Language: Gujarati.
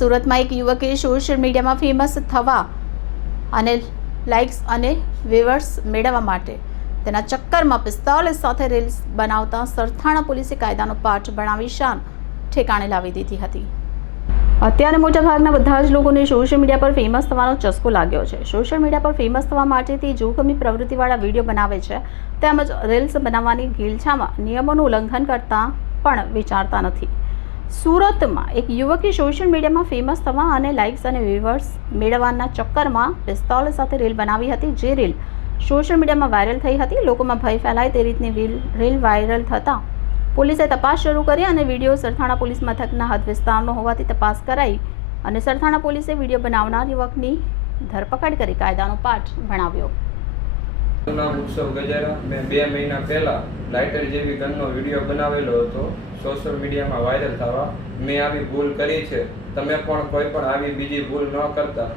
સુરતમાં એક યુવકે સોશિયલ મીડિયામાં ફેમસ થવા અને લાઇક્સ અને વ્યુઅર્સ મેળવવા માટે તેના ચક્કરમાં પિસ્તોલ સાથે રીલ્સ બનાવતા સરથાણા પોલીસે કાયદાનો પાઠ ભણાવી શાન ઠેકાણે લાવી દીધી હતી. અત્યારે મોટાભાગના બધા જ લોકોને સોશિયલ મીડિયા પર ફેમસ થવાનો ચસ્કો લાગ્યો છે. સોશિયલ મીડિયા પર ફેમસ થવા માટે તે જોખમી પ્રવૃત્તિવાળા વીડિયો બનાવે છે. તેમજ રીલ્સ બનાવવાની ગીલછામાં નિયમોનું ઉલ્લંઘન કરતા પણ વિચારતા નથી. સુરતમાં એક યુવકે સોશિયલ મીડિયામાં ફેમસ થવા અને લાઇક્સ અને વ્યુઅર્સ મેળવવાના ચક્કરમાં પિસ્તોલ સાથે રીલ બનાવી હતી. જે રીલ સોશિયલ મીડિયામાં વાયરલ થઈ હતી. લોકોમાં ભય ફેલાય તે રીતની રીલ રીલ વાયરલ થતાં પોલીસે તપાસ શરૂ કરી અને વીડિયો સરથાણા પોલીસ મથકના હદ વિસ્તારનો હોવાથી તપાસ કરાઈ અને સરથાણા પોલીસે વીડિયો બનાવનાર યુવકની ધરપકડ કરી કાયદાનો પાઠ ભણાવ્યો. ઉત્સવ ગજારા. મેં બે મહિના પહેલા લાઇટર જેવી ગનનો વીડિયો બનાવેલો હતો સોશિયલ મીડિયામાં વાયરલ થવા મેં આવી ભૂલ કરી છે. તમે પણ કોઈ પણ આવી બીજી ભૂલ ન કરતા.